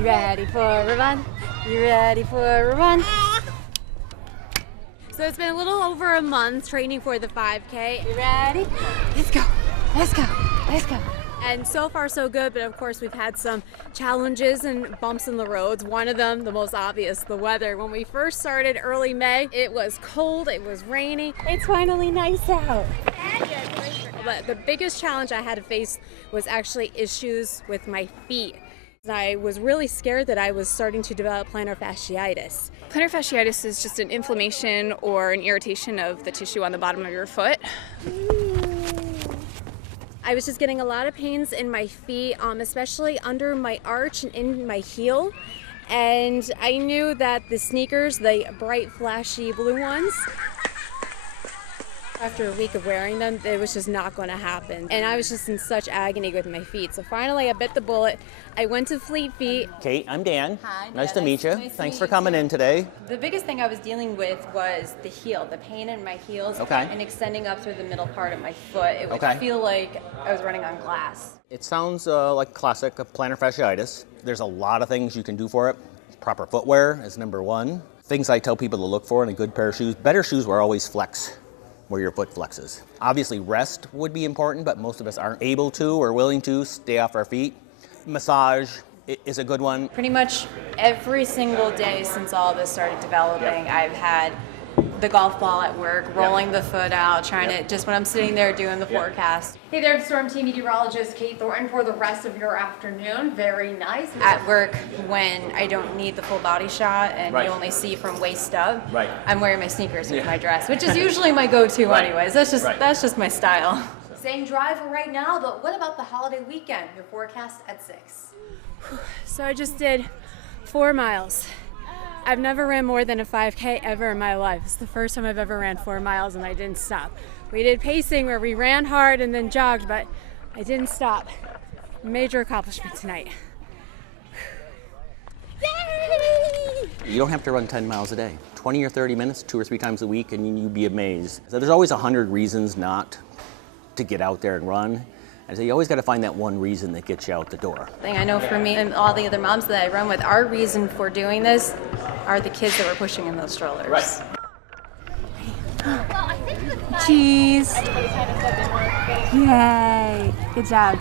You ready for a run? You ready for a run? So it's been a little over a month training for the 5K. You ready? Let's go, let's go, let's go. And so far so good, but of course we've had some challenges and bumps in the roads. One of them, the most obvious, the weather. When we first started early May, it was cold, it was rainy. It's finally nice out. But the biggest challenge I had to face was actually issues with my feet. I was really scared that I was starting to develop plantar fasciitis. Plantar fasciitis is just an inflammation or an irritation of the tissue on the bottom of your foot. I was just getting a lot of pains in my feet, especially under my arch and in my heel. And I knew that the sneakers, the bright, flashy blue ones, after a week of wearing them, it was just not going to happen. And I was just in such agony with my feet. So finally, I bit the bullet. I went to Fleet Feet. Kate, I'm Dan. Hi. Nice to meet you. Thanks for coming in today. The biggest thing I was dealing with was the heel, the pain in my heels, and extending up through the middle part of my foot. It would feel like I was running on glass. It sounds like classic plantar fasciitis. There's a lot of things you can do for it. Proper footwear is number one. Things I tell people to look for in a good pair of shoes. Better shoes will always flex where your foot flexes. Obviously rest would be important, but most of us aren't able to or willing to stay off our feet. Massage is a good one. Pretty much every single day since all this started developing, I've had the golf ball at work, rolling the foot out, trying to, just when I'm sitting there doing the forecast. Hey there, Storm Team Meteorologist Kate Thornton for the rest of your afternoon. Very nice. At work, when I don't need the full body shot and you only see from waist up, I'm wearing my sneakers with my dress, which is usually my go-to anyways. That's just my style. Same driver right now, but what about the holiday weekend? Your forecast at 6. So I just did 4 miles. I've never ran more than a 5K ever in my life. It's the first time I've ever ran 4 miles and I didn't stop. We did pacing where we ran hard and then jogged, but I didn't stop. Major accomplishment tonight. Yay! You don't have to run 10 miles a day. 20 or 30 minutes, 2 or 3 times a week, and you'd be amazed. So there's always 100 reasons not to get out there and run. And so you always got to find that one reason that gets you out the door. I know for me and all the other moms that I run with, our reason for doing this are the kids that we're pushing in those strollers. Cheese. Yay. Good job.